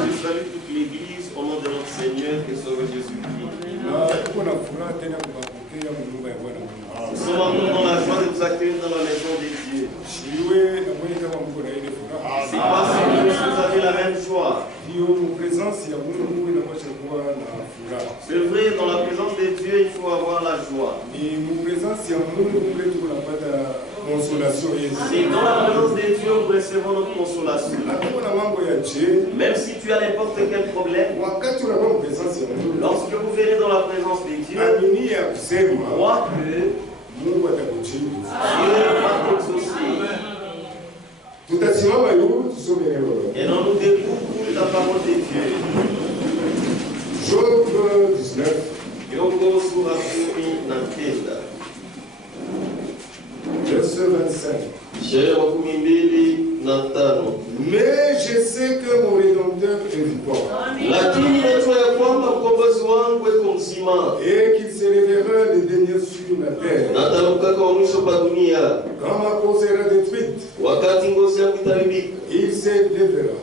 je salue toute l'église au nom de notre Seigneur et Sauveur Jésus-Christ. Nous sommes encore dans la joie de vous accueillir dans la maison des dieux. C'est parce que vous avez la même joie. C'est vrai, dans la présence des dieux, il faut avoir la joie. Et dans la présence des dieux, nous recevons notre consolation. Même si tu as n'importe quel problème, lorsque vous venez dans la présence des dieux, crois que Dieu va t'exaucer. Et non, nous découvrons la parole de Dieu. Job 19. Verset 25. Mais je sais que mon Rédempteur est vivant. Et qu'il s'élèvera le dernier sur la terre. Quand ma cause sera détruite, il s'élèvera.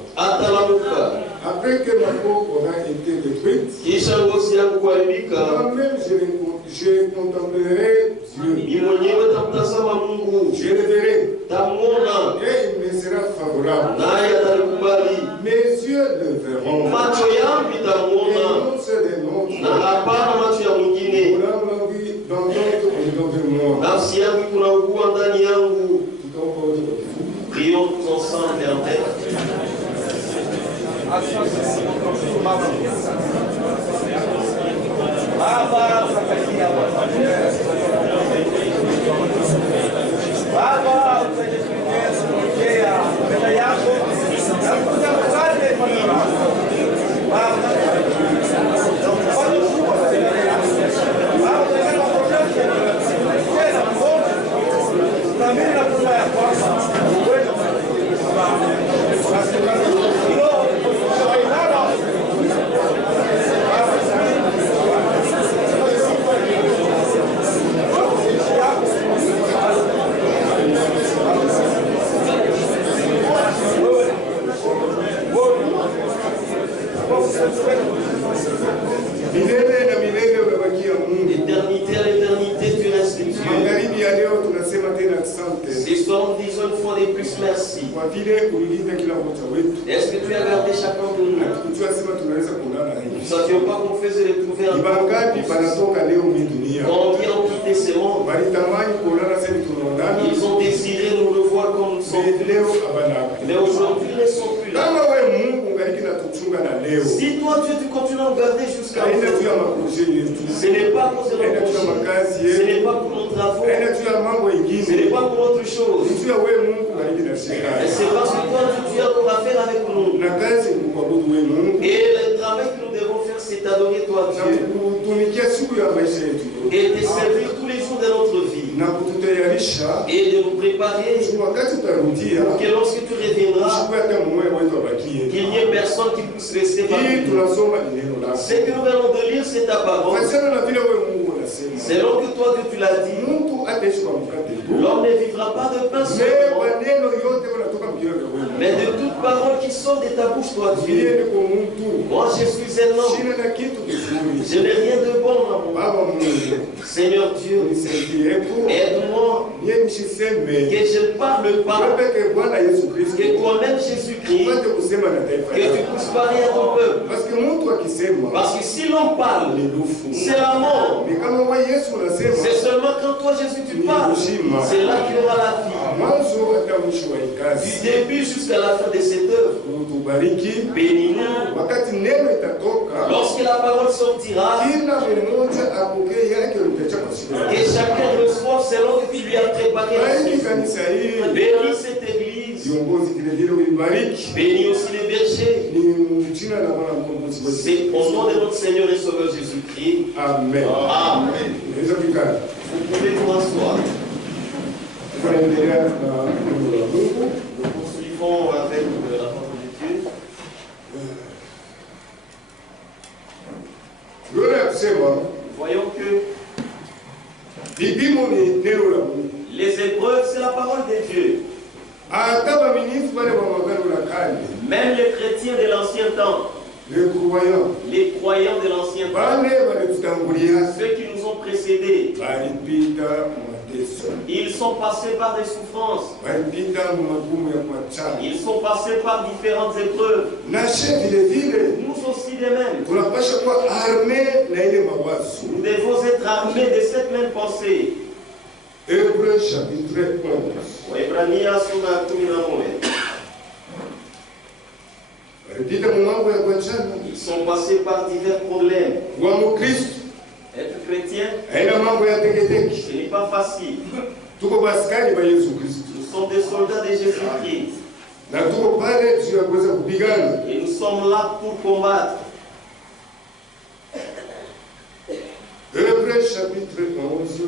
Après que ma peau aura été détruite, moi-même je contemplerai Dieu. Je le verrai. Et il me sera favorable. Mes yeux le verront. Et non ceux des nôtres. Pour la vie dans d'autres et dans de moi. Prions tous ensemble, Père. D'éternité à l'éternité, tu restes Dieu. Ce soir, nous disons une fois de plus merci. Est-ce que tu as gardé chacun de nous? Nous ne savions pas qu'on faisait les trouver en combien ont quitté ce monde. Ils ont désiré nous le voir comme nous sommes. Mais aujourd'hui, ils ne sont plus là. Si toi, Dieu, tu continues à nous garder jusqu'à aujourd'hui, ce n'est pas pour notre projet, ce n'est pas pour nos travaux, ce n'est pas pour autre chose. Et c'est parce que toi, tu as encore affaire avec nous. Et le travail que nous devons faire, c'est t'adorer toi, Dieu. Et te servir tous les jours de notre vie. Et de nous préparer pour que lorsque tu reviendras, qu'il n'y ait personne qui puisse rester parmi nous. Ce que nous allons de lire, c'est ta parole. Selon que toi, que tu l'as dit, l'homme ne vivra pas de pain seulement, mais de toute parole qui sort de ta bouche, toi, Dieu. Moi, je suis un homme. Je n'ai rien de bon dans mon âme. Seigneur Dieu, aide-moi que je ne parle pas, que toi-même, Jésus-Christ, que tu puisses parler à ton peuple. Parce que si l'on parle, c'est la mort. C'est seulement quand toi, Jésus, tu parles, c'est là qu'il y aura la vie. Du début jusqu'à la fin de cette œuvre. Bénis-nous. Lorsque la parole sortira, que chacun reçoive selon que tu lui as préparé. Bénis cette église. Bénis aussi les bergers. C'est au nom de notre Seigneur et Sauveur Jésus-Christ. Amen. Amen. Vous pouvez vous asseoir. Nous poursuivons avec la parole de Dieu. Voyons que les épreuves, c'est la parole de Dieu. Même les chrétiens de l'ancien temps, les croyants de l'ancien temps, ceux qui nous ont précédés, ils sont passés par des souffrances, ils sont passés par différentes épreuves. Nous aussi de même. Nous devons être armés de cette même pensée. Hébreux chapitre 11. Ils sont passés par divers problèmes. Être chrétien, ce n'est pas facile. Nous sommes des soldats de Jésus-Christ. Et nous sommes là pour combattre. Hébreux chapitre 11.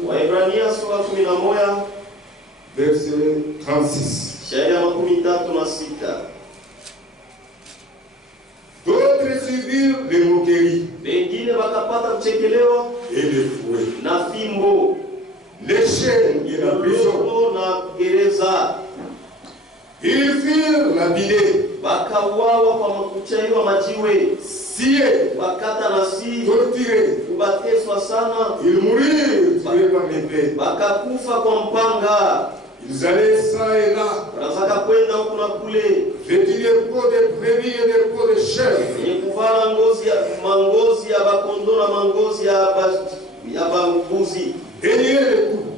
Verset 36. D'autres subirent les moqueries et les fouets, les chaînes et la prison. Ils firent lapidés, sciés, torturés. Ils moururent tués par l'épée. Ils allaient ça et là, vêtus de peaux de brebis et de peaux de chèvres. Déniés les coups,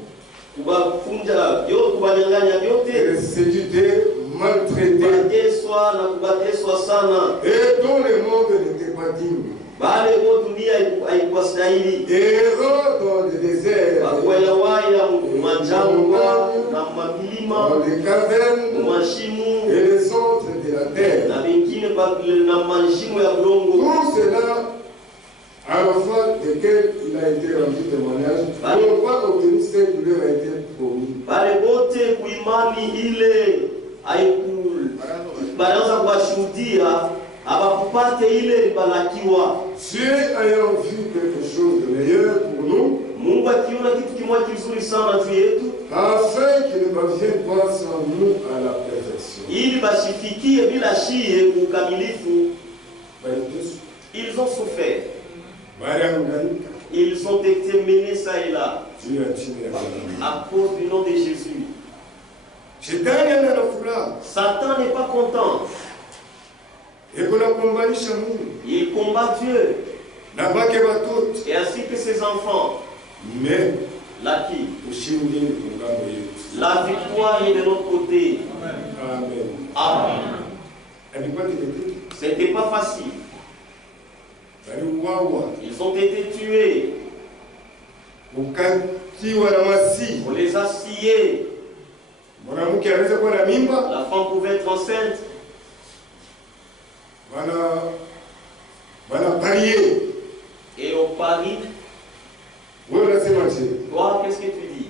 persécutés, maltraités, et dont le monde n'était pas digne. Errant dans le désert, dans les cavernes et les centres de la terre. Tout cela, à la fin desquels il a été rendu témoignage, n'ont pas obtenu ce qui leur a été promis. Dieu ayant vu quelque chose de meilleur pour nous, afin qu'il ne parvienne pas sans nous à la perfection. Ils ont souffert. Ils ont été menés ça et là à cause du nom de Jésus. Satan n'est pas content. Il combat Dieu. Et ainsi que ses enfants. Mais la victoire est de notre côté. Amen. Amen. Ce n'était pas facile. Ils ont été tués. On les a sciés. La femme pouvait être enceinte. Et au pari. Toi, qu'est-ce que tu dis?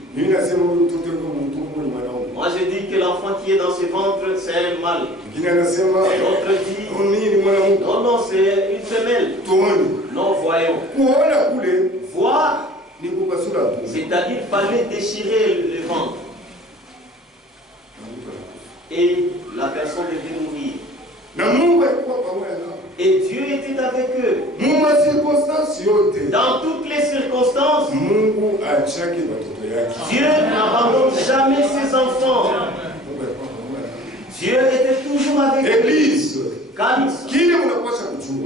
Moi, je dis que l'enfant qui est dans ses ventres, c'est un mâle. L'autre dit, non, c'est une femelle. Non, voyons. Voir, c'est-à-dire qu'il fallait déchirer le ventre. Et la personne devait mourir. Et Dieu était avec eux. Dans toutes les circonstances, Dieu n'abandonne jamais ses enfants. Dieu était toujours avec eux. Église,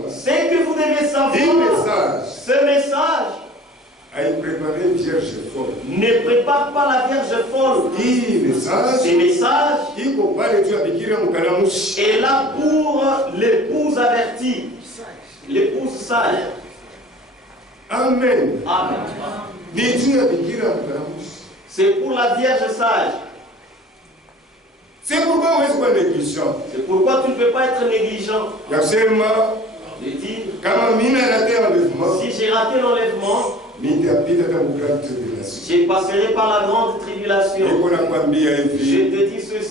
c'est que vous devez savoir, ce message ne prépare pas la Vierge folle. Ce message est là pour l'épouse avertie, l'épouse sage. Amen. Amen. C'est pour la Vierge sage. C'est pourquoi on est pas négligent. C'est pourquoi tu ne peux pas être négligent. Je dis, si j'ai raté l'enlèvement, je passerai par la grande tribulation. Je te dis ceci.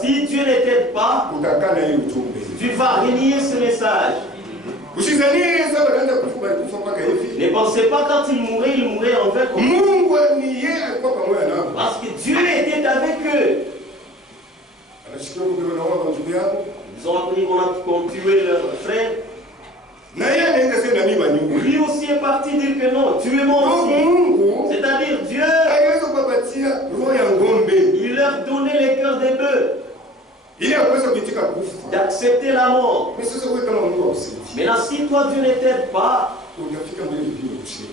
Si Dieu ne t'aide pas, tu vas renier ce message. Ne pensez pas quand il mourait en vain. Parce que Dieu était avec eux. parti dire que non, tuez-moi aussi. C'est-à-dire Dieu, il leur donnait les cœurs des bœufs. D'accepter la mort. Maintenant, si toi Dieu ne t'aide pas,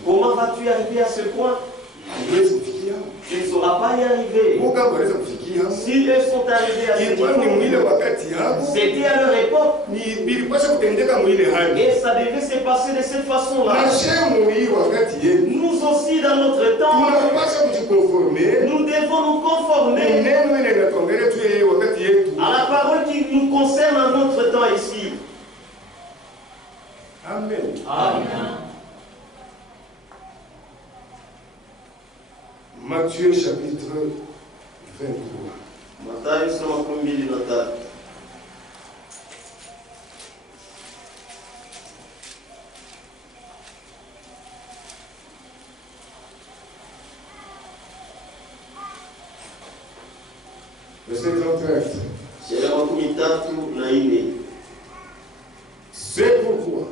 comment vas-tu arriver à ce point? Tu ne sauras pas y arriver. Si eux sont arrivés à ce point, c'était à leur époque. Et ça devait se passer de cette façon-là. Nous aussi, dans notre temps, nous devons nous conformer à la parole qui nous concerne en notre temps ici. Amen. Amen. Matthieu chapitre 23. Matthieu soma 23. Verset 33. C'est pourquoi.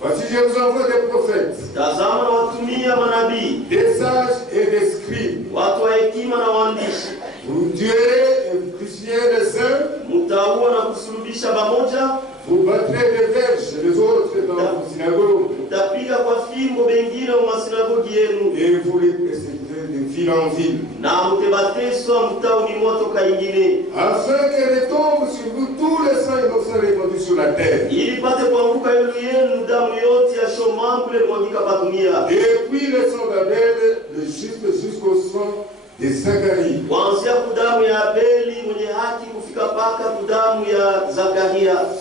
Voici, je vous envoie des prophètes, des sages et des scribes. Vous tuerez et vous crucifierez les saints. Vous battrez des verges les autres dans vos synagogues. Et vous les persécuterez de ville en ville. Afin qu'elle retombe sur vous tous les sangs innocents répandus sur la terre. Depuis le sang d'Abel, le juste jusqu'au sang de Zacharie.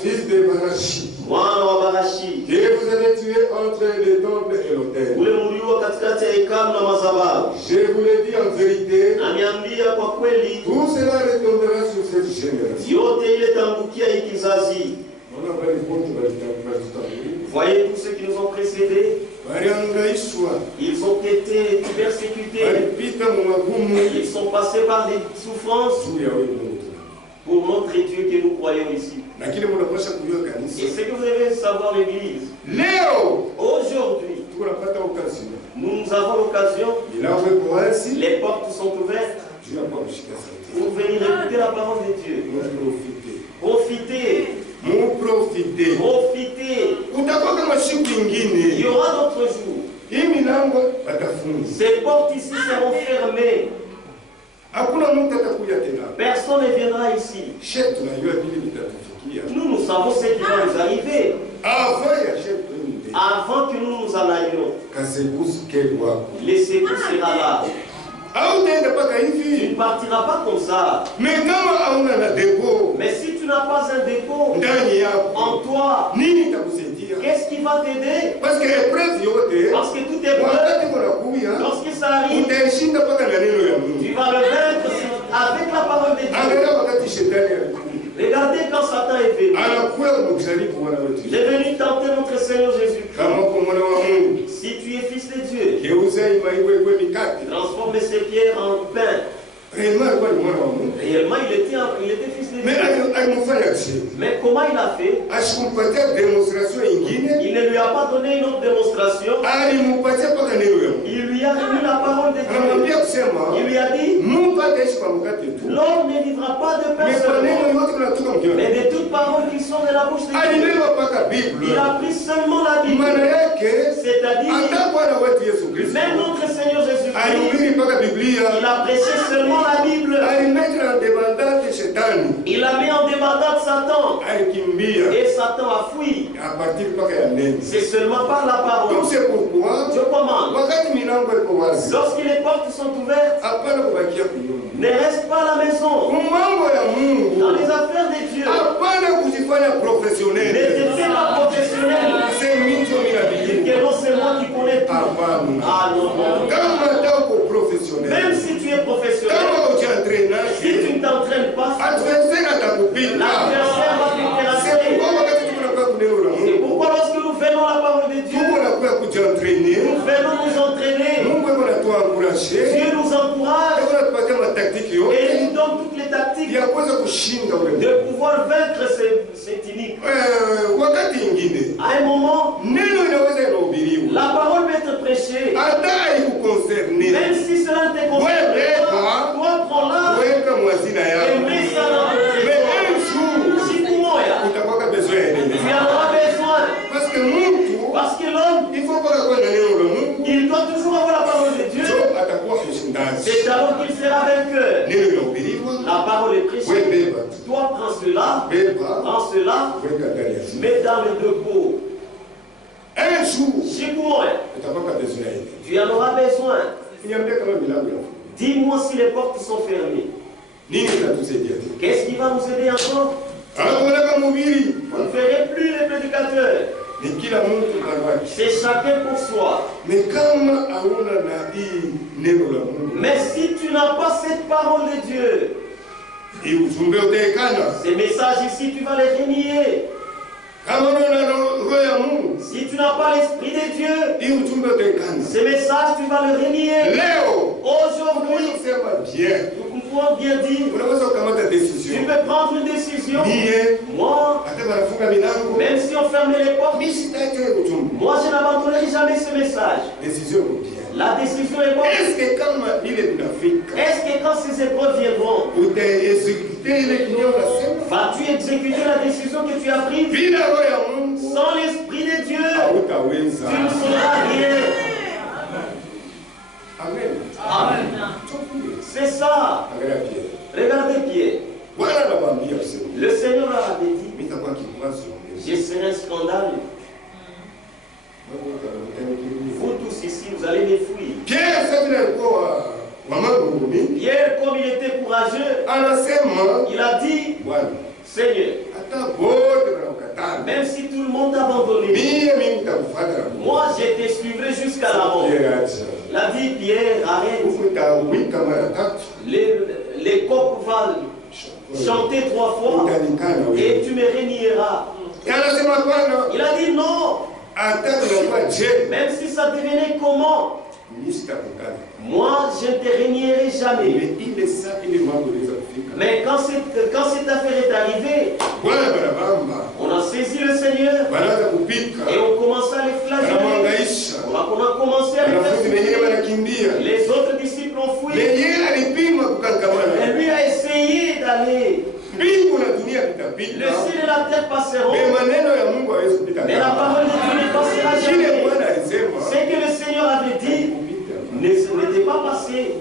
Fils de Barachi. Que vous avez tué entre le temple et l'autel. Je vous le dis en vérité, tout cela retombera sur cette génération. Voyez tous ceux qui nous ont précédés. Ils ont été persécutés. Ils sont passés par des souffrances pour notre Dieu que nous croyons ici. Et ce que vous devez savoir, l'Église, aujourd'hui, nous avons l'occasion, les portes sont ouvertes pour venir écouter la parole de Dieu. Profitez. Profitez. Il y aura d'autres jours. Ces portes ici seront fermées. Personne ne viendra ici. Nous savons ce qui va nous arriver. Avant que nous nous en allions, le secours sera là. Tu ne partiras pas comme ça. Mais si tu n'as pas un dépôt en toi, qu'est-ce qui va t'aider? Parce que tout est bon. Lorsque ça arrive, tu vas le vaincre avec la parole de Dieu. Regardez quand Satan est venu. Il est venu tenter notre Seigneur Jésus-Christ. Si tu es fils de Dieu, transforme ces pierres en pain. Réellement, il était fils de Dieu. Mais comment il a fait? Il ne lui a pas donné une autre démonstration. Il lui a remis la parole de Dieu. Il lui a dit, l'homme ne vivra pas de pain seulement, mais de toutes paroles qui sont de la bouche de Dieu. Il a pris seulement la Bible. C'est-à-dire, même notre Seigneur Jésus-Christ, il a prêché seulement la Bible. Il a mis en débandade Satan. Et Satan a fui. C'est seulement par la parole. Donc c'est pourquoi, je commande, lorsque les portes sont ouvertes, ne reste pas à la maison. Dans les affaires de Dieu, ne te fais pas professionnel. Dis que non, c'est moi qui connais tout. Ah non, non. Même si tu es professionnel, si tu ne t'entraînes pas, l'adversaire va t'intéresser. C'est pourquoi lorsque nous venons la parole de Dieu, nous venons nous entraîner. Dieu nous encourage et nous donne toutes les tactiques de pouvoir vaincre cet inique. À un moment, qu'il sera vainqueur. La parole est prêchée. Toi, prends cela, mets dans le dépôt. Un jour, tu en auras besoin. Dis-moi si les portes sont fermées. Qu'est-ce qui va nous aider encore? Vous ne ferez plus les prédicateurs. C'est chacun pour soi. Mais si tu n'as pas cette parole de Dieu, ces messages ici, tu vas les renier. Si tu n'as pas l'esprit de Dieu, ces messages, tu vas les renier. Aujourd'hui, nous pouvons bien dire, tu peux prendre une décision. Moi, même si on ferme les portes, moi je n'abandonnerai jamais ce message. La décision est bonne. Est-ce que quand ces épreuves viendront, vas-tu exécuter la décision que tu as prise? Sans l'esprit de Dieu, tu ne sauras rien. Amen. Amen. C'est ça. Regardez Pierre. Le Seigneur avait dit, je serai un scandale. Vous tous ici, vous allez les fuir. Pierre, comme il était courageux, il a dit, Seigneur, même si tout le monde a abandonné, moi je te suivrai jusqu'à la mort. Il a dit, Pierre, arrête. Les coqs vont chanter 3 fois et tu me renieras. Il a dit non. Même si ça devenait comment, moi je ne te renierai jamais. Mais quand cette affaire est arrivée, on a saisi le Seigneur et on commence à les flageller. On a commencé à les persécuter. Les autres disciples ont fui. Et lui a essayé d'aller. Le ciel et la terre passeront, mais la parole de Dieu ne passera jamais. Ce que le Seigneur avait dit n'était pas passé.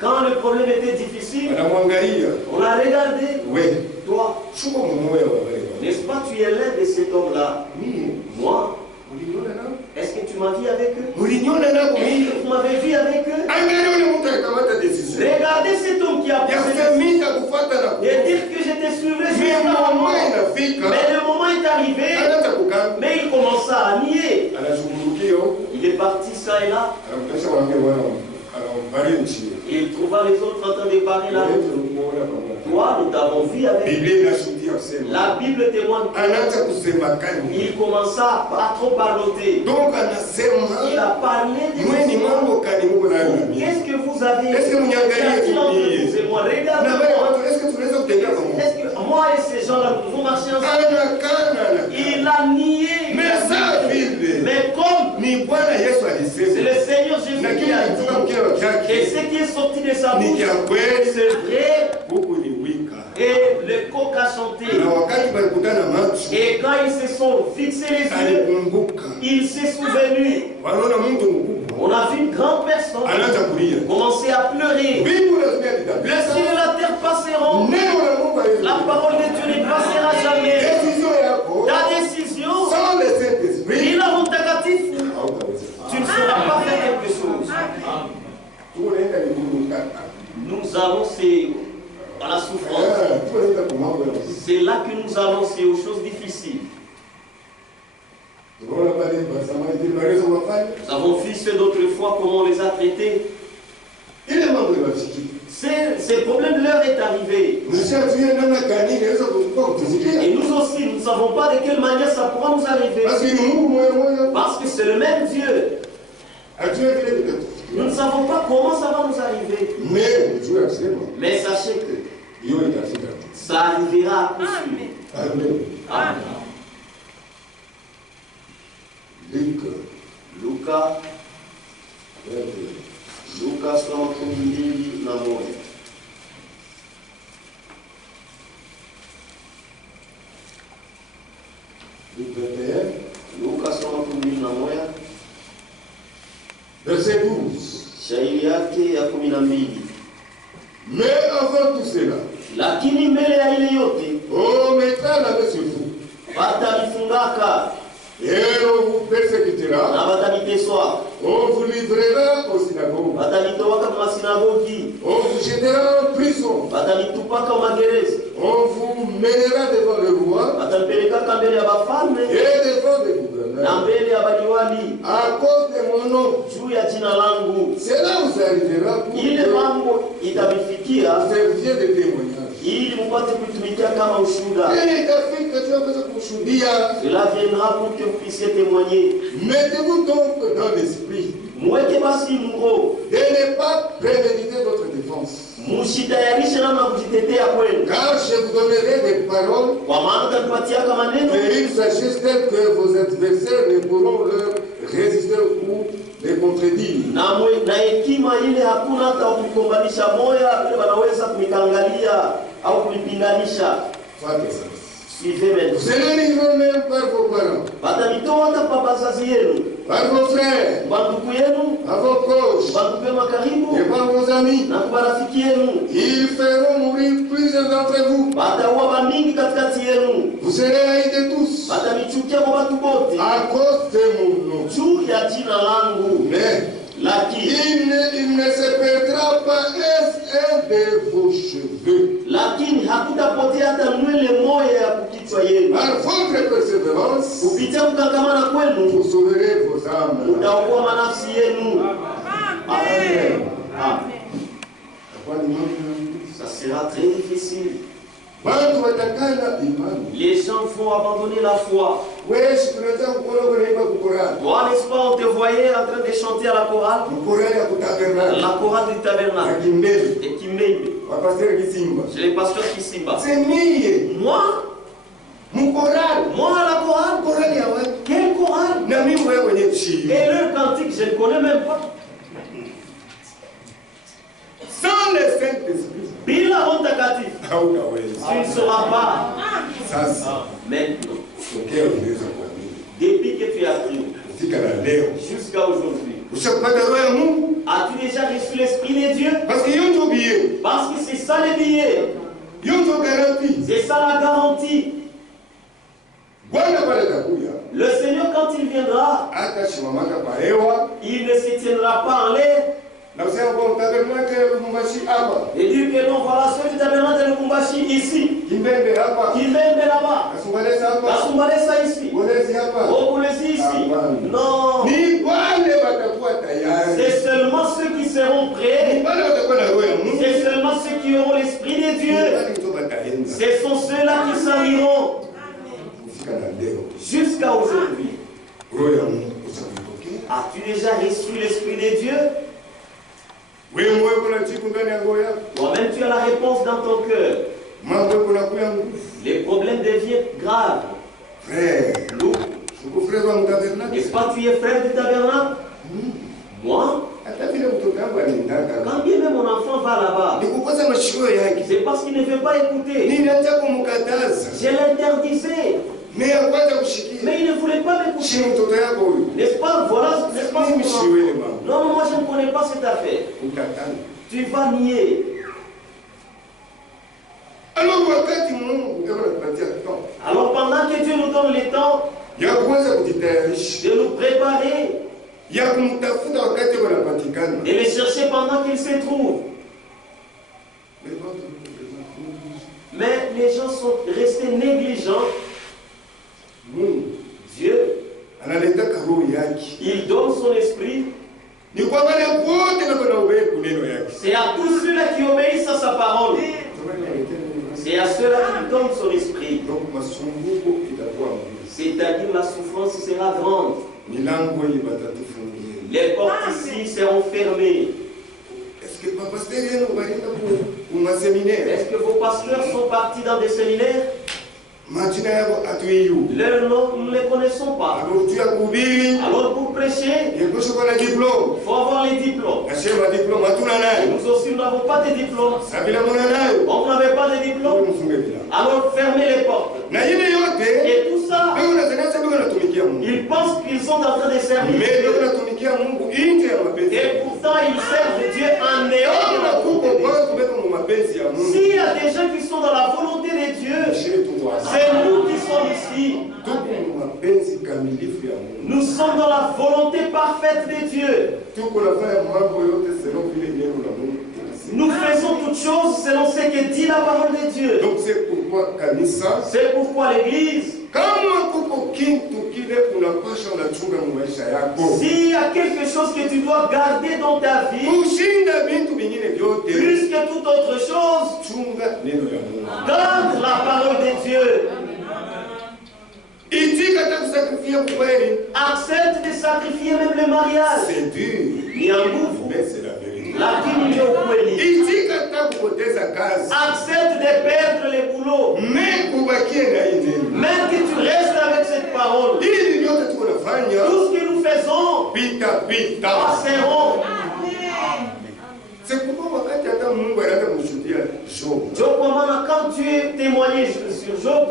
Quand le problème était difficile, on a regardé. Toi, n'est-ce pas, tu es l'un de cet homme-là? Moi, est-ce que tu m'as vu avec eux? Vous m'avez vu avec eux? Regardez cet homme qui a posé et dire que je te suivrai jusqu'à la mort. Mais le moment est arrivé, mais il commença à nier. Il est parti ça et là. Il trouva les autres en train de barrer la route. Toi, nous t'avons vu avec eux. La Bible témoigne qu'il commença à trop parloter. Il a parlé de qu'est-ce que vous avez fait entre vous et moi? Regardez-moi. Moi et ces gens-là, nous pouvons marcher ensemble. Il a nié. Mais comme c'est le Seigneur Jésus qui a dit, et ce qui est sorti de sa bouche, c'est vrai. Et le coq a chanté. Et quand ils se sont fixés les yeux, il s'est souvenu. On a vu une grande personne commencer à pleurer. Le ciel et la terre passeront. La parole de Dieu ne passera jamais. Ta décision, il a mon takatif. Tu ne sauras pas faire quelque chose. Nous allons à la souffrance. C'est là que nous allons, c'est aux choses difficiles. Nous avons vu ceux d'autrefois, comment on les a traités. Ces problèmes leur est arrivé. Et nous aussi, nous ne savons pas de quelle manière ça pourra nous arriver. Parce que c'est le même Dieu. Nous ne savons pas comment ça va nous arriver. Mais sachez que ça arrivera à coup sûr. Amen. Amen. Luka sura 12:1. Luka sura 12:1. Verset 12. Shairi yake ya 12. Mais avant tout cela, lakini mbele ya ile yote, on mettra la main sur vous. Batalifungaka. Et on vous persécutera. Na batalitesoa. On vous livrera aux synagogues. Batalitoaka kwa sinagogi. On vous jettera en prison. Batalitupaka magereza. On vous mènera devant le roi. Batalipelekaka mbele ya bafalme. Et devant les gouverneurs. Na mbele ya baliwali. À cause de mon nom. Juu ya jina langu. Cela vous arrivera pour ile mambo itabifikia. Servir de témoignage. Ili mpate kuitumikia kama ushuhuda. Cela viendra pour que vous puissiez témoigner. Mettez-vous donc dans l'esprit. Mweke basi mro. De ne pas préméditer votre défense. Mshitayarishe namna kujitetea kwenu. Car je vous donnerai des paroles. Kwa maana nitakupatia maneno. Et une sagesse telle que vos adversaires ne pourront leur résister ou les contredire. Na hekima ile hakuna hata kulikombanisha moya ile wanaweza kumikangalia au kulipinganisha. Suivez maintenant. Vous allez livrer même par vos parents. Batamitoa hata kwa bazazi yenu. Par vos frères. Bandugu yenu. À vos proches. Bandugu yenu karibu. Et par vos amis. Na kwa rafiki yenu. Ils feront mourir plusieurs d'entre vous. Bataua bamingi katikati yenu. Vous serez haïs de tous. Batamichukia kwa watu wote. À cause de mon nom. Juu ya jina langu. Mais lakini il ne se perdra pas un de vos cheveux. Lakini hakutapotea hata nywele moja ya kukichwa yenu. Par votre persévérance, kupitia kukangamana kwenu, vous sauverez vos âmes. Mtaokoa manafsi yenu. Amen. Amen. Ça sera très difficile. Les gens vont abandonner la foi. Toi, n'est-ce pas, on te voyait en train de chanter à la chorale? La chorale du tabernacle. Et qui m'aime. C'est les pasteurs qui s'y battent. Moi? Mon chorale. Moi à la chorale? Quelle chorale? Et leur cantique, je ne connais même pas. Sans le Saint-Esprit, bila Roho Mtakatifu, tu ne sauras pas. Maintenant, depuis que tu as cru jusqu'à aujourd'hui, as-tu déjà reçu l'Esprit de Dieu? Parce que c'est ça le billet. C'est ça la garantie. Le Seigneur, quand il viendra, il ne se tiendra pas en l'air et dire que non, voilà ce du tabernacle de Lubumbashi ici, Kimbembe là-bas, Kasumbalesa ici, Okulesi ici. Non, c'est seulement ceux qui seront prêts, c'est seulement ceux qui auront l'Esprit de Dieu, ce sont ceux-là qui s'arriveront jusqu'à aujourd'hui. As-tu déjà reçu l'Esprit de Dieu? Toi-même tu as la réponse dans ton cœur. Les problèmes deviennent graves. Lourd. N'est-ce pas, tu es frère du tabernacle? Moi, quand bien même mon enfant va là-bas, c'est parce qu'il ne veut pas écouter. Je l'interdisais. Mais il ne voulait pas m'écouter. N'est-ce pas? Voilà, n'est-ce pas? Non, moi je ne connais pas cette affaire. Tu vas nier. Alors pendant que Dieu nous donne le temps de nous préparer et les chercher pendant qu'ils se trouvent. Mais les gens sont restés négligents. Dieu, il donne son esprit. C'est à tous ceux-là qui obéissent à sa parole. C'est à ceux-là qui donne son esprit. C'est-à-dire la souffrance sera grande. Les portes ici seront fermées. Est-ce que vos pasteurs sont partis dans des séminaires? Leurs noms, nous ne les connaissons pas. Alors pour prêcher, il faut avoir les diplômes. Nous aussi, nous n'avons pas de diplômes. On n'avait pas de diplômes. Alors fermez les portes. Et tout ça, ils pensent qu'ils sont en train de servir Dieu. Et pourtant, ils servent Dieu en dehors de la accepte de Dieu. Nous faisons toutes choses selon ce que dit la parole de Dieu. Donc c'est pourquoi Kanisa, c'est pourquoi l'Église, s'il y a quelque chose que tu dois garder dans ta vie, plus que toute autre chose, garde la parole de Dieu. Accepte de sacrifier même le mariage. C'est dur, mais c'est la vérité. Accepte de perdre les boulots. Même que tu restes avec cette parole. Tout ce que nous faisons passeront. C'est pourquoi quand tu es témoigné sur Job,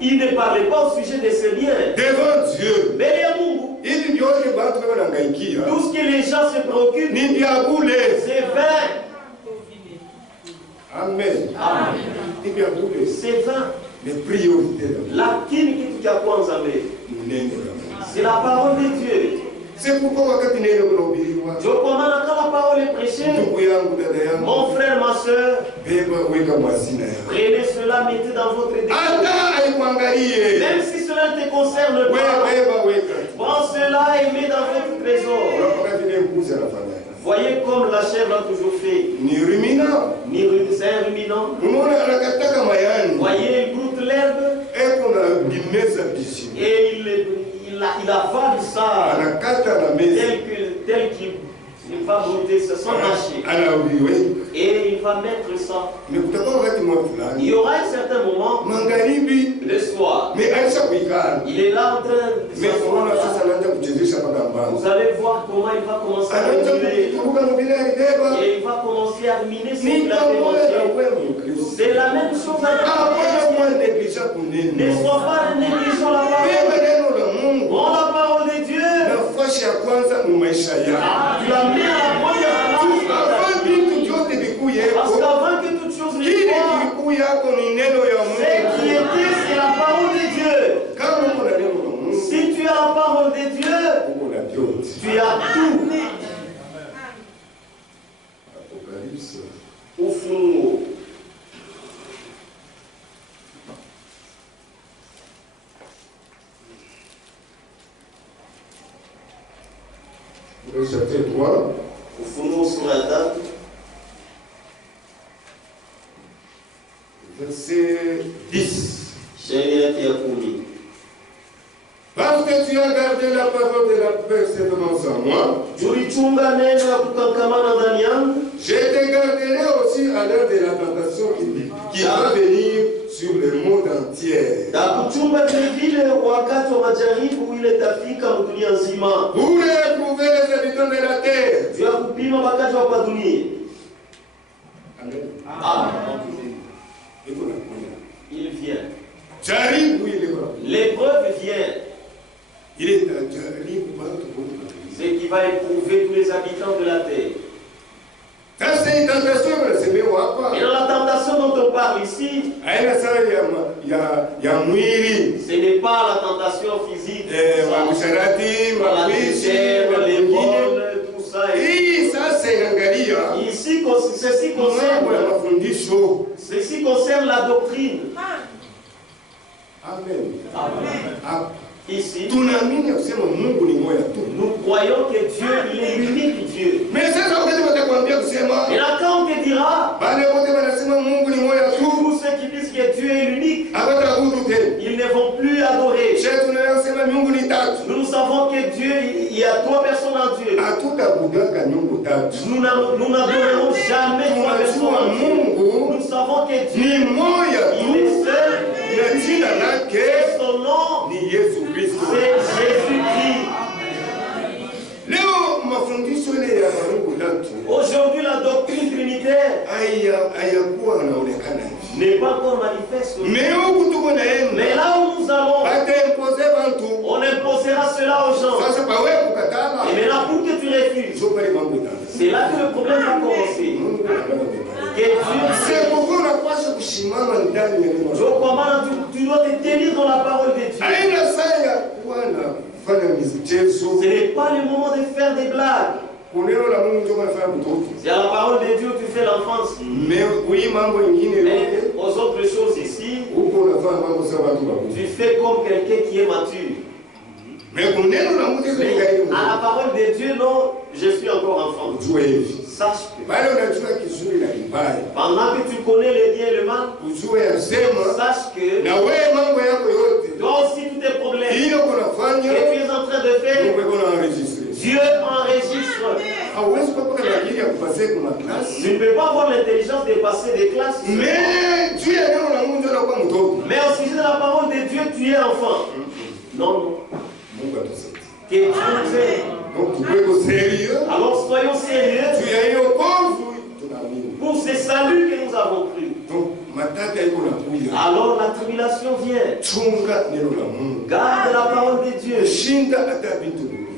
il ne parlait pas au sujet de ses biens. Devant Dieu, tout ce que les gens se préoccupent, c'est vain. Amen. C'est vain. Les priorités. C'est la parole de Dieu. C'est pourquoi quand la parole est prêchée, mon frère, ma soeur, prenez cela, mettez dans votre désir. Même si cela ne te concerne pas, prends cela et mets dans votre trésor. Voyez comme la chèvre a toujours fait. C'est un ruminant. Voyez, il broute l'herbe et il avale ça tel qu'il va brouter ça sans mâcher. Et il va mettre ça. Il y aura un certain moment, le soir, il est là en train de s'asseoir. Vous allez voir comment il va commencer à remuer. Et il va commencer à ruminer ce qu'il a fait manger. C'est la même chose avec ne sois pas négligent la parole. Prends la parole de Dieu. Tu la mets à la première place. Parce qu'avant que toute chose ne soit, ce qui était, c'est la parole de Dieu. Si tu as la parole de Dieu, tu as tout. Apocalypse. Ufunuo. Chapitre 3. Ufunuo sura ya 3. Verset 10. Sheria yake ya 10. Parce que tu as gardé la parole de la persévérance en moi, Tulichunga neno ya kukangamana ndani yangu. Je te garderai aussi à l'heure de la tentation qui va venir sur le monde entier. Takuchunga vile vile wakati wa majaribu ile tafika dunia nzima. Pour éprouver les habitants de la terre. Juu ya kupima wakati wa dunia. Amen. Amen. Il vient. J'arrive, oui, l'épreuve vient. Il est j'arrive, c'est qui va éprouver tous les habitants de la terre. Ça, c'est une tentation, mais et dans la tentation dont on parle ici, ce n'est pas la tentation physique. Les vols, tout ça. Et ça, c'est ici, ceci concerne la doctrine. Amen. Amen. Ici, nous croyons que Dieu, il est l'unique Dieu. Mais ça, et là, quand on te dira, tous ceux qui disent que Dieu est l'unique, ils ne vont plus adorer. Nous savons que Dieu, il y a 3 personnes en Dieu. Nous n'adorerons jamais 3 personnes en Dieu. Nous savons que Dieu, il est seul. Et son nom, c'est Jésus-Christ. Aujourd'hui, la doctrine trinitaire n'est pas encore manifeste. Mais là où nous allons, on imposera cela aux gens. Et maintenant, pour que tu refuses, c'est là que le problème va commencer. C'est pourquoi tu dois te tenir dans la parole de Dieu. Ce n'est pas le moment de faire des blagues. C'est à la parole de Dieu que tu fais l'enfance. Mais aux autres choses ici, tu fais comme quelqu'un qui est mature. Mais à la parole de Dieu, non, je suis encore enfant. Sache que pendant que tu connais le bien et le mal, sache que toi aussi tous tes problèmes que tu es en train de faire, Dieu enregistre. Tu ne peux pas avoir l'intelligence de passer des classes. Mais au sujet de la parole de Dieu, tu es enfant. Non, non. Que Dieu nous aide. Alors soyons sérieux pour ce salut que nous avons cru. Alors la tribulation vient. Garde la parole de Dieu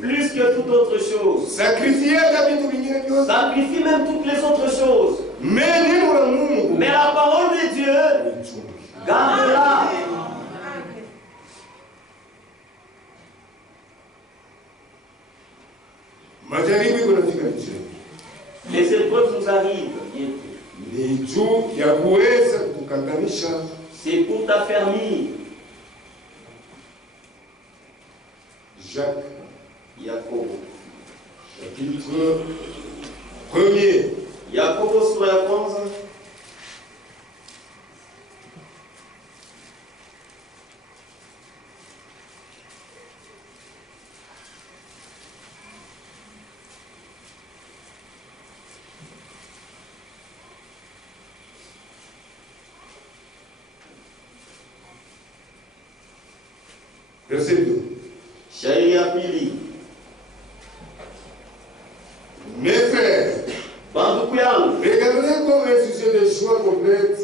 plus que toute autre chose. Sacrifie même toutes les autres choses. Mais la parole de Dieu, garde-la. Les épreuves nous arrivent bientôt. C'est pour t'affermir. Jacques, Yakobo, chapitre 1er. Yakobo sura ya kwanza. Verset 2. Shairi ya pili. Mes frères, regardez comme un sujet de choix complète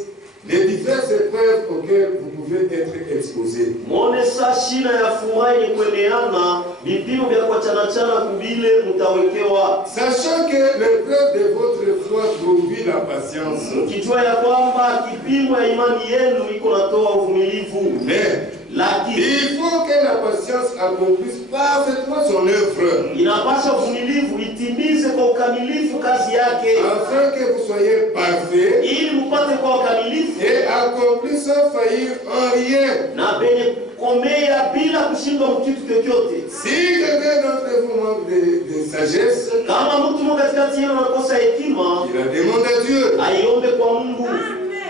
les diverses épreuves auxquelles vous pouvez être exposés. Sachant que l'épreuve de votre foi produit la patience. Mais il faut que la patience accomplisse parfaitement son œuvre. Afin que vous soyez parfaits et accomplis sans faillir en rien. Si quelqu'un d'entre vous manque de sagesse, il la demande à Dieu,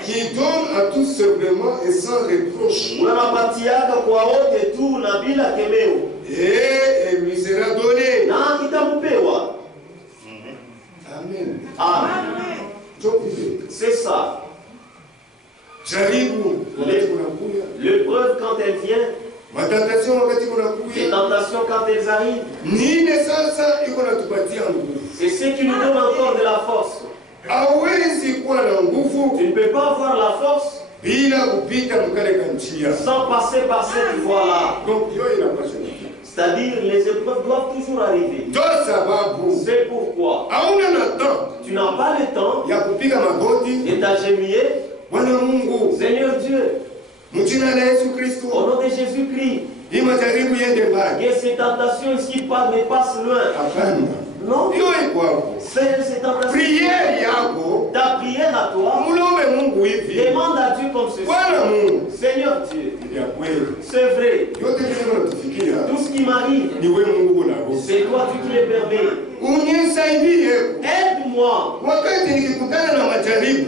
qui donne à tous simplement et sans reproche. Et il lui sera donné. Amen. Amen. C'est ça. L'épreuve quand elle vient, les tentations quand elles arrivent, c'est ce qui nous donne encore de la force. Tu ne peux pas avoir la force sans passer par cette voie-là. C'est-à-dire, les épreuves doivent toujours arriver. C'est pourquoi tu n'as pas le temps de t'agenouiller. Seigneur Dieu, au nom de Jésus-Christ, que ces tentations ici me passent loin. Non. C'est cette tentations. Ta prière à toi. Demande à Dieu comme ceci. Seigneur Dieu, c'est vrai. Tout ce qui m'arrive, c'est toi qui le permets. Aide-moi.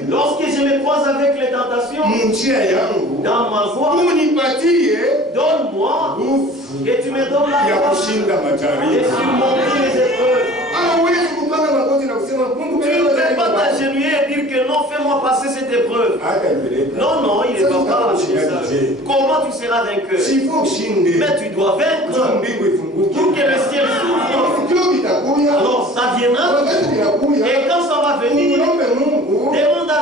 Lorsque je me croise avec les tentations, dans ma voie, donne-moi que tu me donnes la force de surmonter les épreuves. Tu ne peux pas t'agenouiller et dire que non, fais-moi passer cette épreuve. Non, non, il n'est pas là. Comment tu seras vainqueur? Mais tu dois vaincre pour que le ciel s'ouvre. Alors ça viendra. Et quand ça va venir, demande à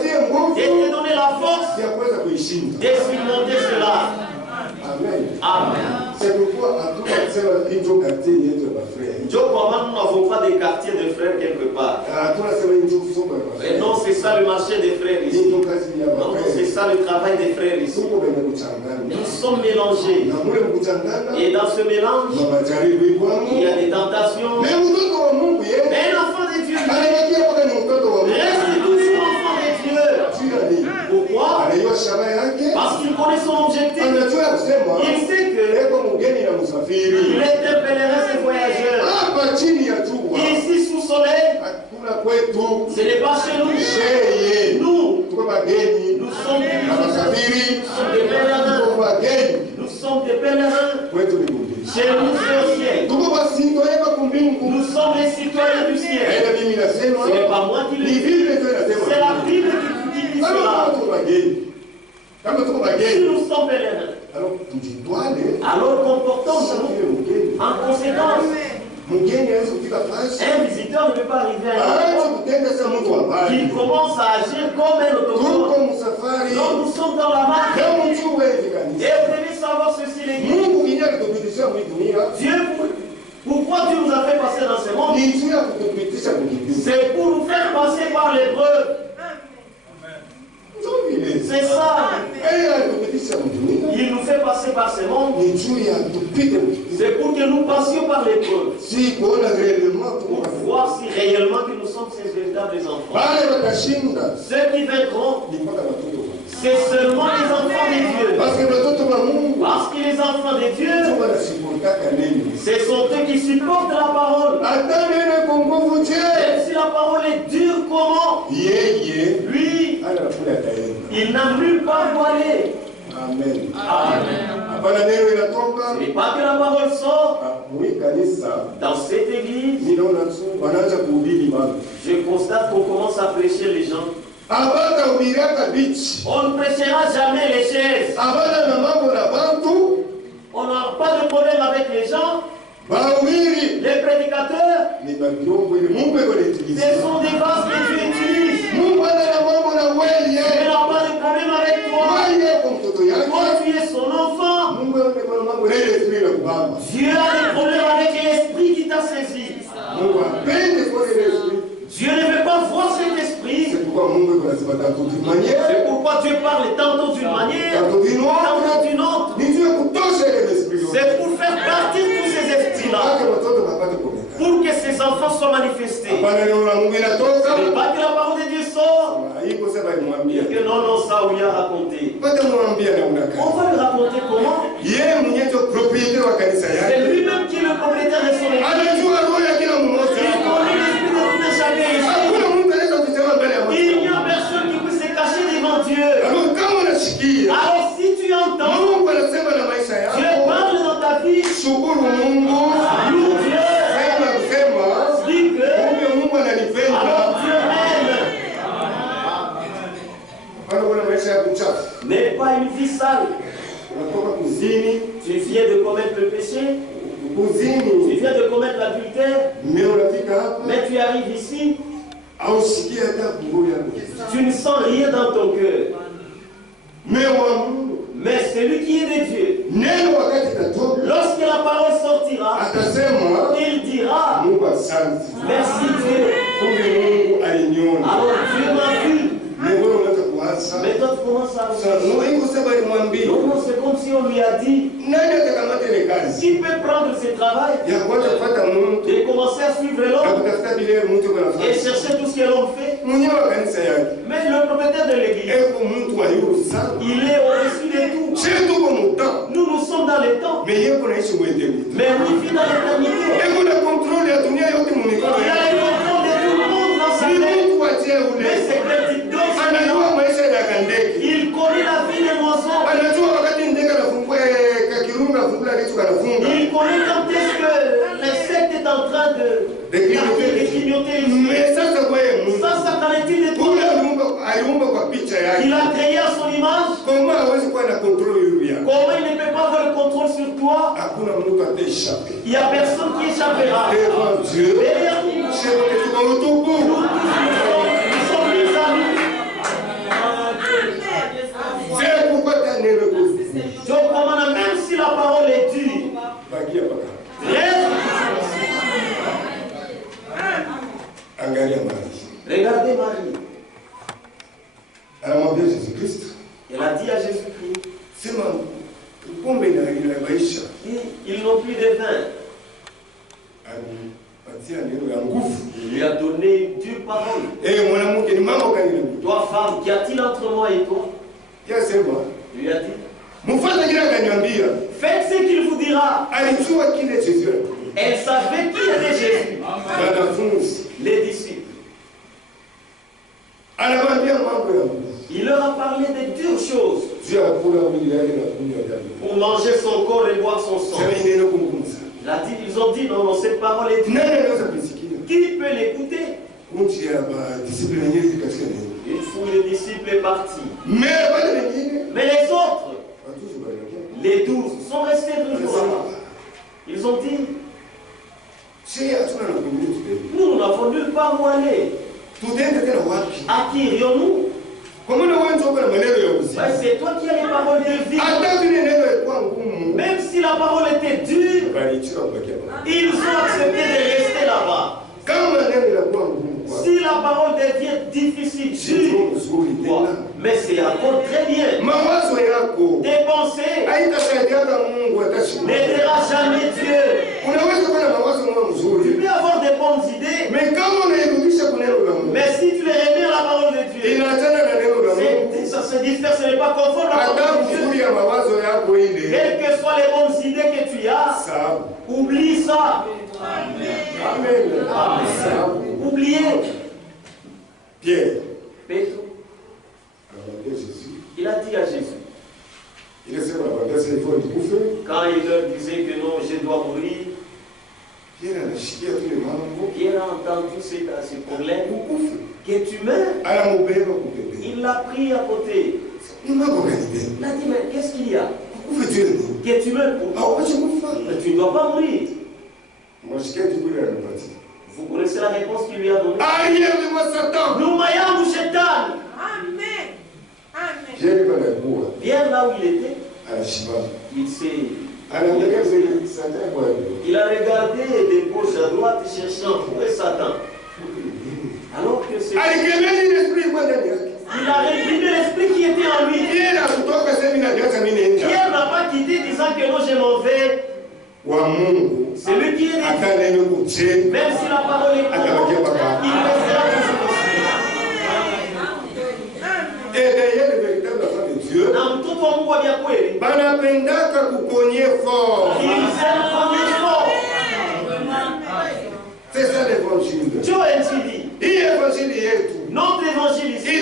Dieu de te donner la force de surmonter cela. Amen. C'est pourquoi à tout nous n'avons pas de quartier. quartier de frères quelque part. Mais non, c'est ça le marché des frères ici. Non, c'est ça le travail des frères ici. Nous sommes mélangés. Et dans ce mélange, il y a des tentations. Mais l'enfant de Dieu reste toujours enfant de Dieu. Pourquoi? Parce qu'il connaît son objectif. Il sait que il est un pèlerin et voyageur. Ici sous soleil, ce n'est pas chez nous. Nous sommes des pèlerins. Nous sommes des pèlerins. Chez nous, c'est au ciel. Nous sommes les citoyens du ciel. Ce n'est pas moi qui le dis. C'est la Bible qui dit cela. Si nous sommes pèlerins, alors comportons-nous en conséquence. Un visiteur ne peut pas arriver à une il commence à agir comme un autochtone. Donc nous sommes dans la marche. Et vous devez savoir ceci, les gars. Dieu, pourquoi Dieu nous a fait passer dans ce monde? C'est pour nous faire passer par l'épreuve. C'est ça. Il nous fait passer par ce monde. C'est pour que nous passions par l'épreuve. Pour voir si réellement que nous sommes ces véritables enfants. Ceux qui vaincront, c'est seulement les enfants de Dieu. Parce que les enfants de Dieu, ce sont eux qui supportent la parole. Même si la parole est dure, comment? Lui, il n'a nulle part où aller. Amen. Amen. Ce n'est pas que la parole sort. Dans cette église, je constate qu'on commence à prêcher les gens. On ne prêchera jamais les chaises. On n'a pas de problème avec les gens. Les prédicateurs, ce sont des vases que Dieu utilise. Dieu n'a pas de problème avec toi. Toi, tu es son enfant. Dieu a des problèmes avec l'esprit qui t'a saisi. Dieu ne veut pas voir cet esprit. C'est pourquoi Dieu parle tantôt d'une manière, tantôt d'une autre. C'est pour faire partir tous ces esprits-là. Pour que ces enfants soient manifestés. Ce n'est pas que la parole de Dieu sort. Que non, ça on lui a raconté. On va lui raconter comment? C'est lui-même qui est le propriétaire de son église. Il connaît l'esprit de tout et chacun ici. Il n'y a personne qui peut se cacher devant Dieu. Alors si tu entends, Dieu parle dans ta vie. Loue Dieu. Dis que alors Dieu m'aime. N'est pas une vie sale. Tu viens de commettre le péché. Tu viens de commettre l'adultère. Mais tu arrives ici. Tu ne sens rien dans ton cœur. Mais celui qui est de Dieu, lorsque la parole sortira, il dira merci Dieu. Alors Dieu m'a vu. Mais toi tu commences à non, c'est comme si on lui a dit qui peut prendre ce travail et commencer à suivre l'homme et chercher tout ce que l'homme fait. Mais le propriétaire de l'église, il est au-dessus de tout. Nous sommes dans les temps. Mais lui vit dans l'éternité. Il a le contrôle de tout le monde dans sa tête. Mais c'est quel type d'homme? Il connaît la vie des oiseaux. Il connaît quand est-ce que l'insecte est en train de grignoter les ça, qu'en est-il de toi? Il a créé à son image. Comment il ne peut pas avoir le contrôle sur toi? Il n'y a personne qui échappera. Devant Dieu, nous sommes mis à nous. C'est pourquoi tu as né le goût. Donc, même si la parole est dure, reste. Toi, femme, qu'y a-t-il entre moi et toi? Lui a dit, faites ce qu'il vous dira. Elle savait qui était Jésus. Les disciples. Il leur a parlé des dures choses. Pour manger son corps et boire son sang. Ils ont dit, non, cette parole est dure. Qui peut l'écouter? Une foule de disciples est partie. Mais les autres, les 12, sont restés toujours là-bas. Ils ont dit, nous n'avons nulle part où aller. À qui irions-nous? C'est toi qui as les paroles de vie. Même si la parole était dure, ils ont accepté de rester là-bas. Si la parole devient difficile, dure, mais c'est encore très bien. Tes pensées n'aidera jamais Dieu. Tu peux avoir des bonnes idées, mais si tu les remets à la parole de Dieu, ça se diffère, ce n'est pas conforme à la parole de Dieu. Quelles que soient les bonnes idées que tu as, oublie ça. Amen. Oubliez. Pierre. Pétrou. Il a dit à Jésus. Quand il leur disait que non, je dois mourir, Pierre a entendu ce problème. Que tu meurs. Il l'a pris à côté. Il a dit, mais qu'est-ce qu'il y a? Que tu meurs pour. Mais tu ne dois pas mourir. Vous connaissez la réponse qu'il lui a donnée? Nous maillons du Satan. Amen. Pierre, là où il était, il a regardé de gauche à droite cherchant où est Satan. Alors que c'est. Il a réprimé l'esprit qui était en lui. Pierre n'a pas quitté disant que non, je m'en vais. C'est lui qui est né. Même si la parole est courte, il restera toujours aussi. Et derrière le véritable enfant de Dieu, ils aiment cogner fort. C'est ça l'évangile. Notre évangile ici est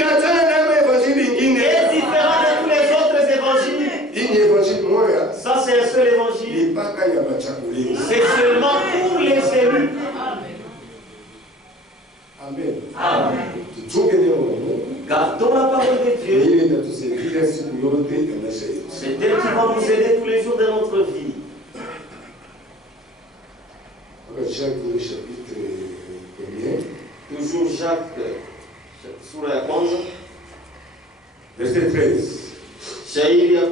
différent de tous les autres évangiles. Ça, c'est un seul évangile. C'est seulement pour les élus. Amen. Amen. Gardons la parole de Dieu. C'est elle qui va nous aider tous les jours de notre vie. Jacques, chapitre 1er. Toujours Jacques, sur la 11. Verset 13. Shairi ya 13.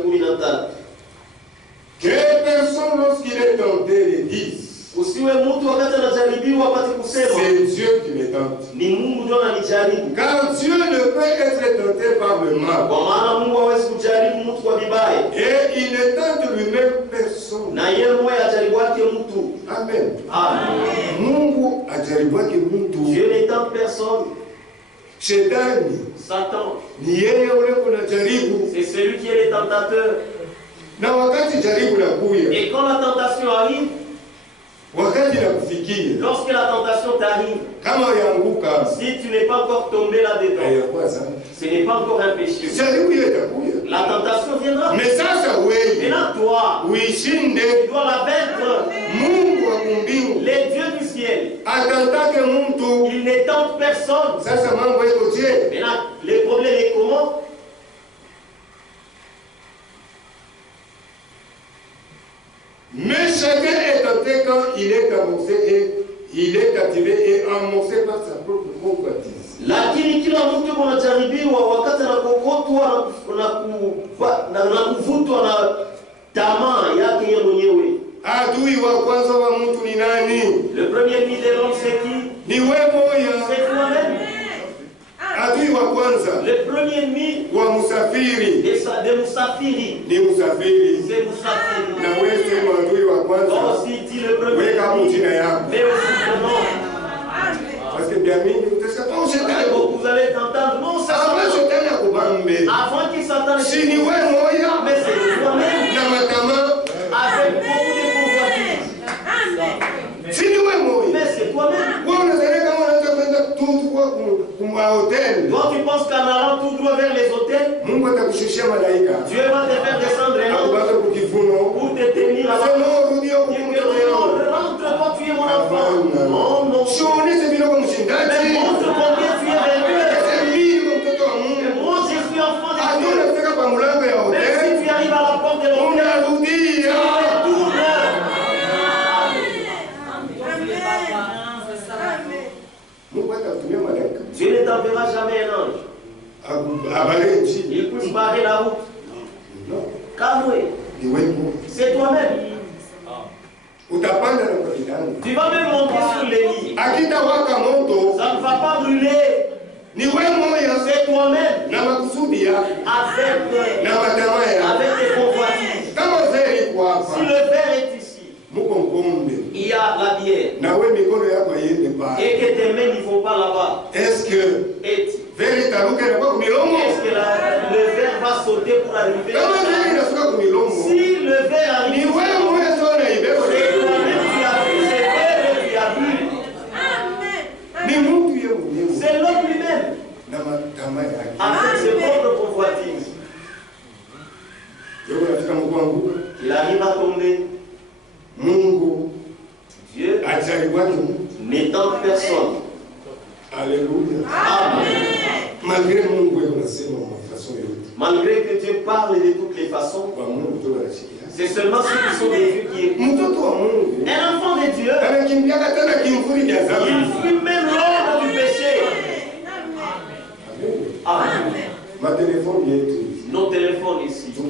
Que personne lorsqu'il est tenté les dise. Usiwe mtu wakati anajaribiwa apate kusema. C'est Dieu qui me tente. Ni Mungu ndio ananijaribu. Car Dieu ne peut être tenté par le mal. Kwa maana Mungu hawezi kujaribu mtu kwa vibaya. Et il ne tente lui-même personne. Na yeye mwenyewe ajaribu wake mtu. Amen. Amen. Mungu ajaribu wake mtu. Dieu ne tente personne. Shetani. Satan. Ni yeye yule kunajaribu. C'est celui qui est le tentateur. Na wakati jaribu la kuya. Et quand la tentation arrive, lorsque la tentation t'arrive, si tu n'es pas encore tombé là-dedans, ce n'est pas encore un péché. La tentation viendra. Mais là, toi, tu dois la vaincre. Les dieux du ciel, ils ne tentent personne. Mais là, le problème est comment? Mais chacun est tenté quand il est amorcé et il est captivé et amorcé par sa propre convoitise. Lakini kila mtu anajaribiwa wakati anakokotwa na kuvutwa na tamaa yake yeye mwenyewe. Adui wa kwanza wa mtu ni nani? Le premier ennemi de l'homme c'est qui? Ni wewe moyo. C'est toi-même. Adui wa kwanza. Le premier ennemi wa musafiri. De musafiri. Ni musafiri. C'est musafiri. Na wewe c'est adui wa kwanza. Aussi dit le premier. Wewe kama jina yako. Mais aussi ton nom. Parce que bien mingi utasema oh c'est vous allez t'entendre Toi tu penses qu'en allant tout droit vers les hôtels, Dieu va te faire descendre un ange pour te tenir là-bas. Rentre-toi, tu es mon enfant. Non, non. Mais montre combien tu es vainqueur. Et moi je suis enfant de Dieu. Même si tu arrives à la porte de l'hôtel, tu retournes. Dieu ne t'enverra jamais un ange. Il peut barrer la route. Car oui, c'est toi-même. Tu vas même monter sur les lits. Ça ne va pas brûler. C'est toi-même. Avec tes convoitises. Si le verre est ici, il y a la bière. Et que tes mains n'y vont pas là-bas. Est-ce que le verre va sauter pour arriver là-bas? Si le verre arrive, c'est toi-même qui as pris ce verre et qui as bu. C'est l'homme lui-même. Avec ses propres convoitises. Il arrive à tomber. Dieu n'étant personne. Alléluia. Amen. Malgré que Dieu parle de toutes les façons, c'est seulement ceux qui sont des dieux qui écoutent. Un enfant de Dieu, il fuit même l'ordre du péché. Amen. Nos téléphones ici. Si nous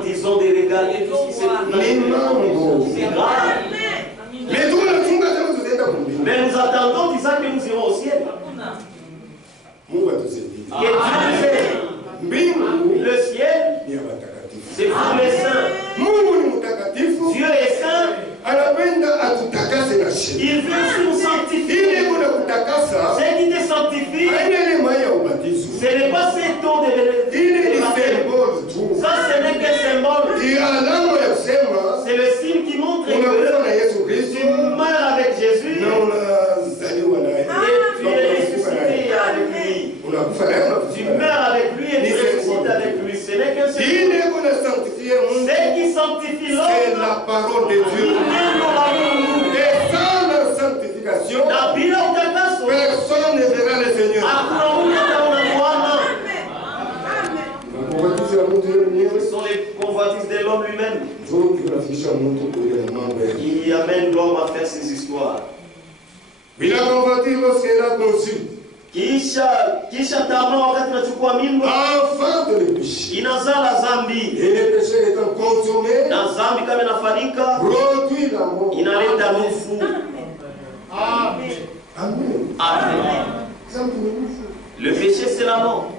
disons de regarder tout ce qui s'est passé, c'est grave. Mais nous attendons disant que nous irons au ciel. Que Dieu sait. Le ciel, c'est pour les saints. Dieu est saint. Il veut nous sanctifier. Ce qui te sanctifie, ce n'est pas cet eau de baptême. Ça, ce n'est qu'un symbole. C'est le signe qui montre que tu meurs avec Jésus. Et tu es ressuscité avec lui. Tu meurs avec lui et tu ressuscites avec lui. Ce n'est qu'un symbole. Ce qui sanctifie l'homme, c'est la parole de Dieu. Et sans la sanctification, personne ne verra le Seigneur. Ce sont les convoitises de l'homme lui-même. Il amène l'homme à faire ses histoires. Kisha tamaa wakati nachukua mimba, inazala zambi. Na zambi kama inafanyika, inaleta nufu. Amen. Amen. Le péché c'est la mort.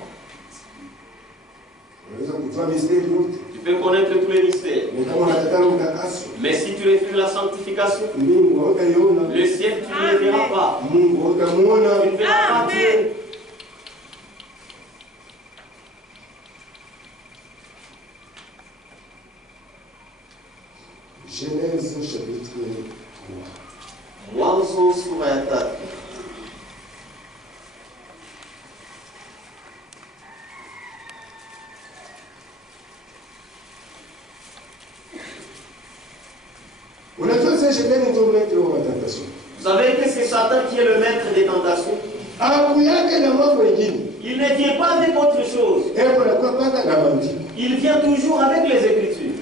Tu peux connaître tous les mystères. Mais si tu refuses la sanctification, le ciel tu ne le verras pas. Tu ne verras pas Dieu. Genèse chapitre 3. Mwanzo sura ya 3. Vous savez que c'est Satan qui est le maître des tentations. Il ne vient pas avec autre chose. Il vient toujours avec les Écritures.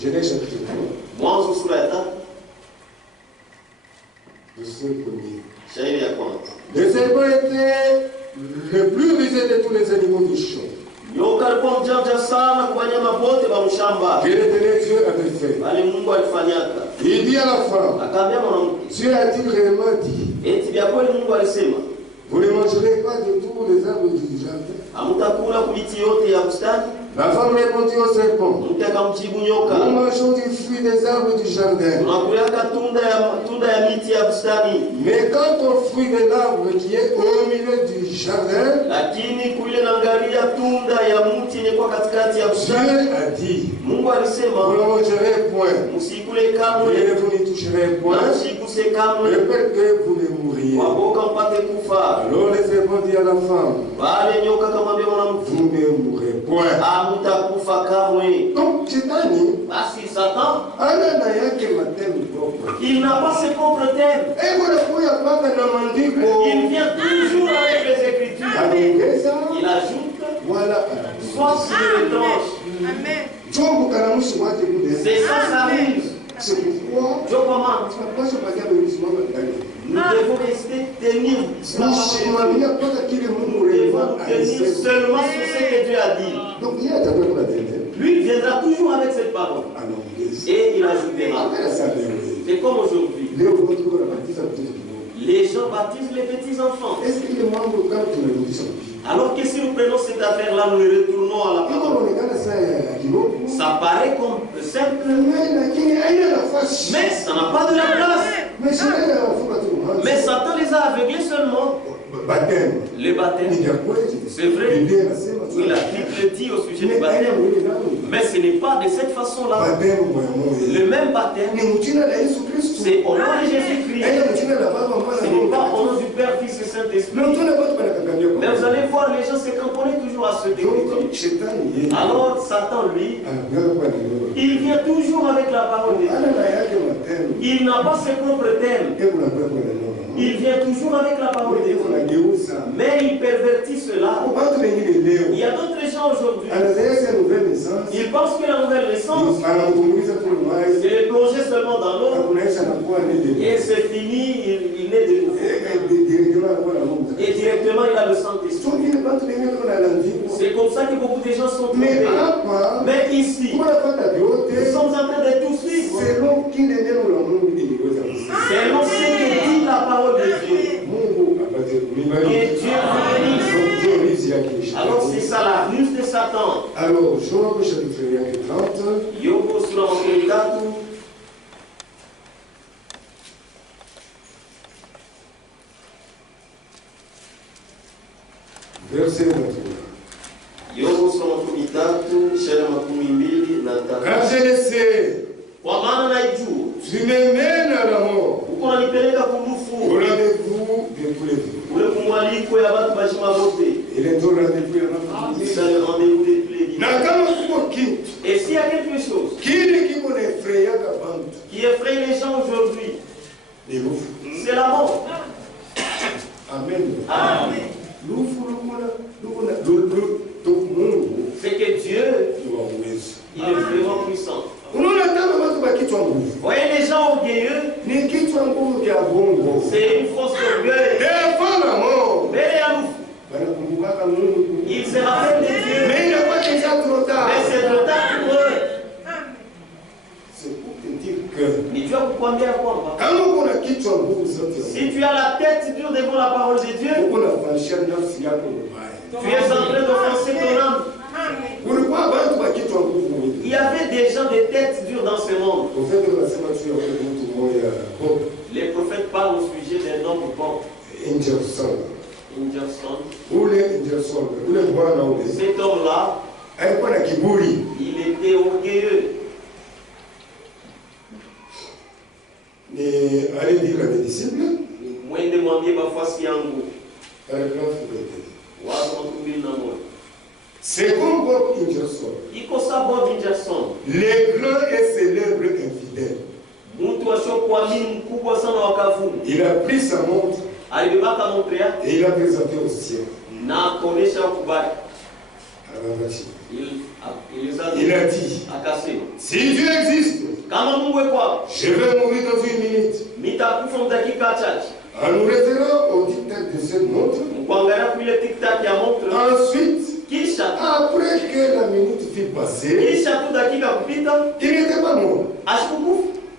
Genèse chapitre 3. Mwanzo sura ya 3. Le serpent était le plus rusé de tous les animaux du champ. Nyoka alikuwa mjanja sana kwa wanyama wote wa mshamba. Que Dieu avait fait. Bali Mungu alifanyaka. Il dit à la femme, akaambia mwanamke, Dieu a-t-il réellement dit, eti vya kweli Mungu alisema, vous ne mangerez pas de tous les arbres du jardin. Hamtakula kuliti yote ya bustani. La femme répondit au serpent. Nous mangeons du fruit des arbres du jardin. Mais quant au fruit de l'arbre qui est au milieu du jardin, Dieu a dit, vous ne mangerez point, et vous n'y toucherez point, de peur que vous ne mouriez. Alors le serpent dit à la femme, vous ne mourrez point. Donc, Satan, il n'a pas ses propres thèmes. Il vient toujours avec les Écritures. Il ajoute, soit sur les tranches. C'est ça sa ruse. C'est pourquoi nous devons rester tenir seulement sur ce que Dieu a dit. Lui viendra toujours avec cette parole. Et il ajoutera. C'est comme aujourd'hui. Les gens baptisent les petits enfants. Alors que si nous prenons cette affaire-là, nous le retournons à la parole. Ça paraît comme simple, mais ça n'a pas de la place. Mais Satan les a aveuglés seulement. Le baptême, c'est vrai, oui, la Bible dit au sujet du baptême, mais ce n'est pas de cette façon-là. Le même baptême, c'est au nom de Jésus-Christ. Ce n'est pas au nom du Père, Fils et Saint-Esprit. Mais vous allez voir, les gens se cramponnent toujours à ce décret. Alors Satan, lui, il vient toujours avec la parole de Dieu. Il n'a pas ses propres thèmes. Il vient toujours avec la parole de Dieu. Mais il pervertit cela. Il y a d'autres gens aujourd'hui. Ils pensent que la nouvelle naissance, c'est les plonger seulement dans l'eau. Et c'est fini, il naît de nouveau. Et directement il a le Saint-Esprit. C'est comme ça que beaucoup de gens sont trompés. Mais ici, nous sommes en train de tout suivre. Selon ce que dit la parole de Dieu. Et Dieu bénisse. Alors c'est ça la ruse de Satan. Alors, Job chapitre 30. Yobo sur la 4. Verset 23. Yobo sur la 4, shema makumi mbili na tatu. Car je le sais. Kwa maana naijua. Tu me mènes à la mort. Uko unanipeleka kudufu. Au rendez-vous de tous les jours. Ule kumwaliko ya watu bashima wote. Il est au rendez-vous ya watu. C'est le rendez-vous de tous les jours. Na kama kuko kitu. Et s'il y a quelque chose qui effraie les gens aujourd'hui, c'est la mort. Amen. Amen. C'est que Dieu, il est vraiment puissant. Voyez les gens orgueilleux, c'est une fausse orgueil. Mais ils se rappellent de Dieu. Mais c'est trop tard pour eux. C'est pour te dire que mais Dieu vous combien quoi? Si tu as la tête dure devant la parole de Dieu, tu es en train d'offenser ton âme. Il y avait des gens de tête dure dans ce monde. Les prophètes parlent au sujet d'un homme bon. Ingerson. Cet homme-là, il était orgueilleux. Mais allez dire à mes disciples. C'est comme Bob Ingerson. Le grand et célèbre infidèle. Il a pris sa montre et il a présenté au ciel. Il a dit, si Dieu existe, je vais mourir dans une minute. En nous référant au dictat de cette montre, ensuite, après que la minute fut passée, il n'était pas mort.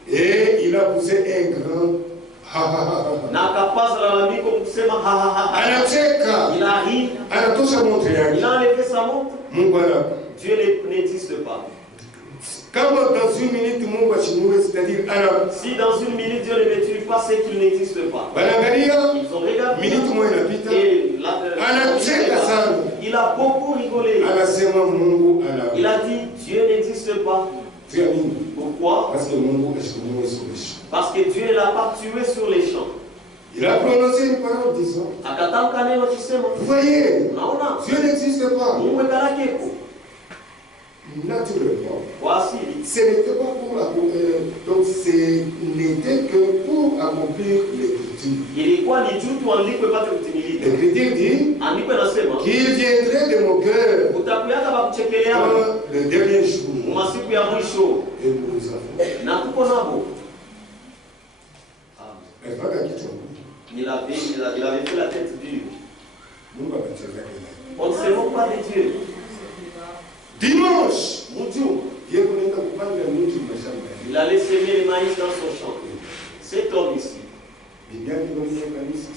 Et il a poussé un grand anacheka, anatosha montre yake. Mungu Dieu n'existe pas. Quand dans une minute, c'est-à-dire si dans une minute Dieu ne me tue pas, c'est qu'il n'existe pas. Ils ont regardé et il a beaucoup rigolé. Il a dit Dieu n'existe pas. Pourquoi? Parce que Dieu l'a pas tué sur les champs. Il a prononcé une parole disant, vous voyez, Dieu n'existe pas. Naturellement. Ce n'était pas pour accomplir, donc ce n'était que pour accomplir l'écriture. L'écriture dit qu'il viendrait de mon cœur dans le dernier jour. Et nous avons. Il avait fait la tête dure. On ne se moque pas de Dieu. Dimanche, il allait semer le maïs dans son champ. Cet homme ici,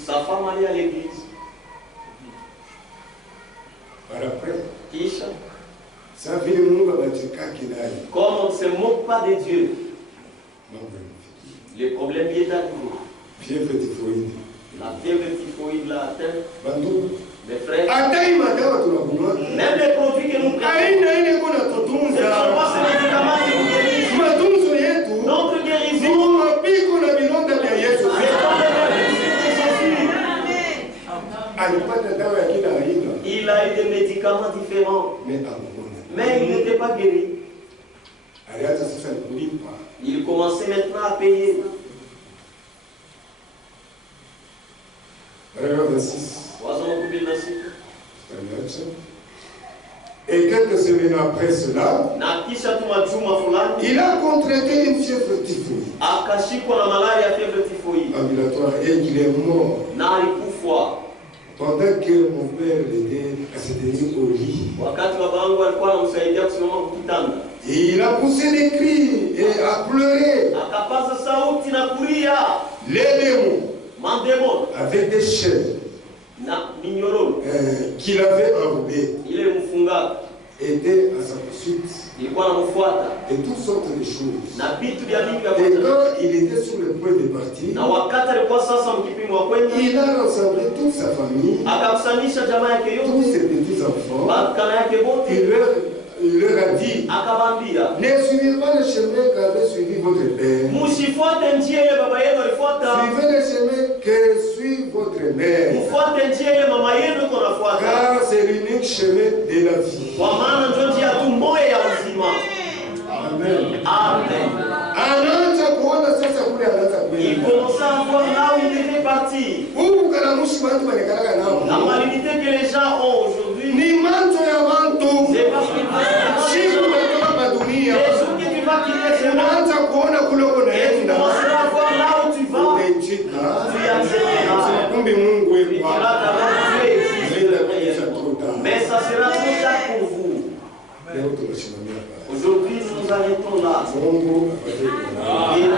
sa femme allait à l'église. Kisha, comme on ne se moque pas de Dieu, le problème est à nous. La fièvre typhoïde l'a atteint. Mes frères, même les produits que nous prenons, ce ne sont pas ces médicaments qui nous guérissent. Notre guérison, il a eu des médicaments différents, mais il n'était pas guéri. Il commençait maintenant à payer. Et quelques semaines après cela, il a contracté une fièvre typhoïde ambulatoire et il est mort. Pendant que mon père l'aidait à se tenir au lit. Il a poussé des cris et a pleuré. Les démons avec des chaînes qu'il avait enrobées étaient à sa poursuite et toutes sortes de choses. Et quand il était sur le point de partir, il a rassemblé toute sa famille, tous ses petits-enfants. Il leur a dit, ne suivez pas le chemin qu'avait suivi votre père. Suivez le chemin que suit votre mère. Car c'est l'unique chemin de la vie. Amen. Il commença à voir là où il était parti. La malédiction que les gens ont aujourd'hui, c'est parce qu'ils les jours que tu vas quitter ce monde, et tu commenceras à voir là où tu vas, tu accepteras. Tu diras d'abord Dieu existe. Mais ça sera trop tard pour vous. Aujourd'hui, nous nous arrêtons là. Et Dieu